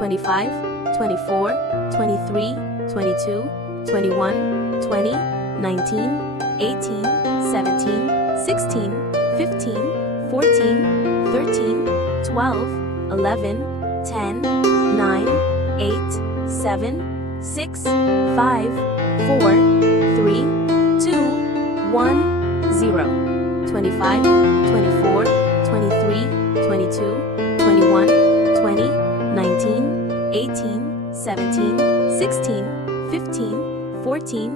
25, 24, 23, 22, 21, 20, 19, 18, 17, 16, 15, 14, 13, 12, 11, 10, 9, 8, 7, 6, 5, 4, 3, 2, 1, 0. 25, 24, 23, 22, 21, 20, 19, 18, 17, 16, 15, 14,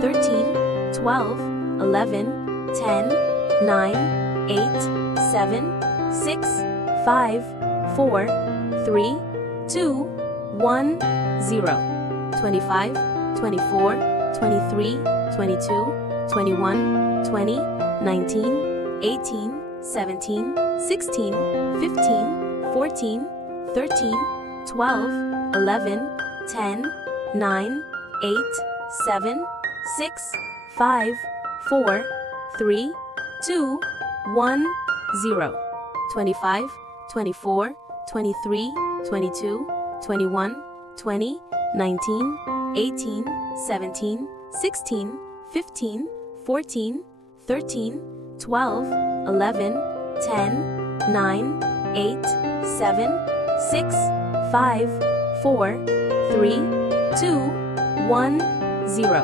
13, 12, 11, 10, 9, 8, 7, 6, 5, 4, 3, 2, 1, 0. 25, 24, 23, 22, 21, 20, 19, 18, 17, 16, 15, 14, 13, 12, 11, 10, 9, 8, 7, 6, 5, 4, 3, 2, 1, 0. 25, 24, 23, 22, 21, 20, 19, 18, 17, 16, 15, 14, 13, 12, 11, 10, 9, 8, 7, 6, 5, 4, 3, 2, 1, 0.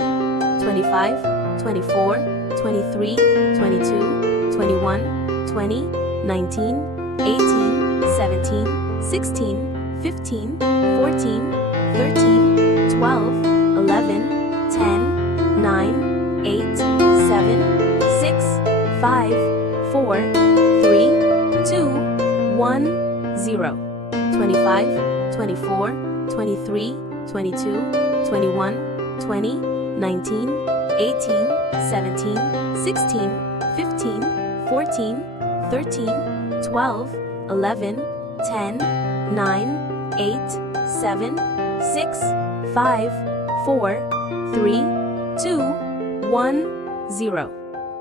25, 24, 23, 22, 21, 20, 19, 18, 17, 16, 15, 14, 13, 12, 11, 10, 9, 8, 7, 6, 5, 4, 3, 2, 1, 0. 25, 24, 23, 22, 21, 20, 19, 18, 17, 16, 15, 14, 13, 12, 11, 10, 9, 8, 7, 6, 5, 4, 3, 2, 1, 0.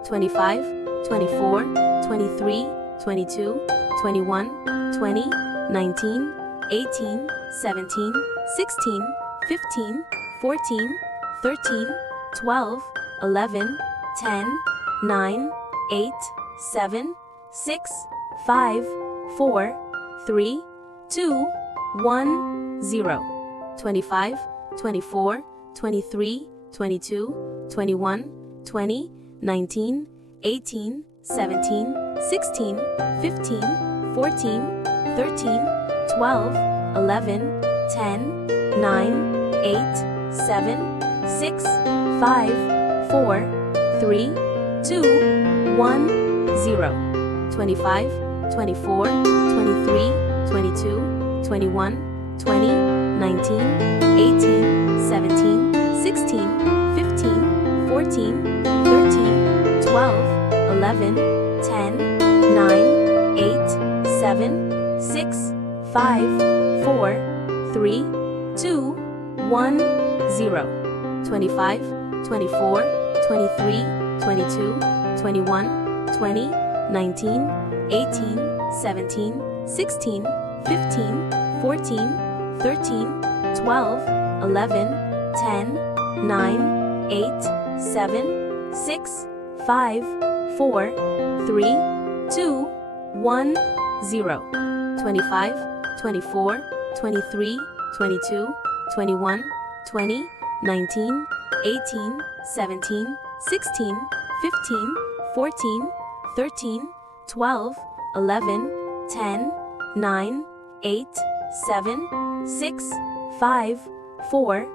25, 24, 23, 22, 21, 20, 19, 18, 17, 16, 15, 14, 13, 12, 11, 10, 9, 8, 7, 6, 5, 4, 3, 2, 1, 0. 25, 24, 23, 22, 21, 20, 19, 18, 17, 16, 15, 14, 13, 12, 11, 10, 9, 8, 7, 6, 5, 4, 3, 2, 1, 0. 25, 24, 23, 22, 21, 20, 19, 18, 17, 16, 15, 14, 13, 12, 11, 10, 9, 8, 7, 6, 5, 4, 3, 2, 1, 0. 25, 24, 23, 22, 21, 20, 19, 18, 17, 16, 15, 14, 13, 12, 11, 10, 9, 8, 7, 6, 5, 4, 3, 2, 1, 0. 25, 24, 23, 22, 21, 20, 19, 18, 17, 16, 15, 14, 13, 12, 11, 10, 9, 8, 7, 6, 5, 4,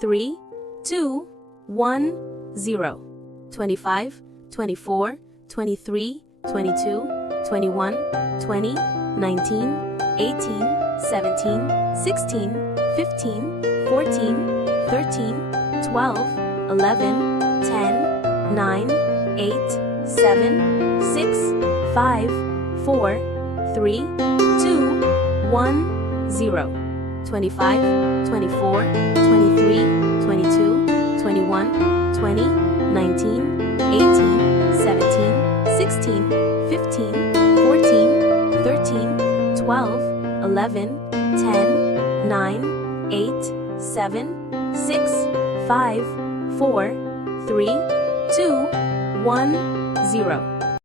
3, 2, 1, 0. 25, 24, 23, 22, 21, 20, 19, 18, 17, 16, 15, 14, 13, 12, 11, 10, 9, 8, 7, 6, 5, 4, 3, 2, 1, 0. 25, 24, 23, 22, 21, 20, 19, 18, 17, 16, 15, 14, 13, 12, 11, 10, 9, 8, 7, 6, 5, 4, 3, 2, 1, 0.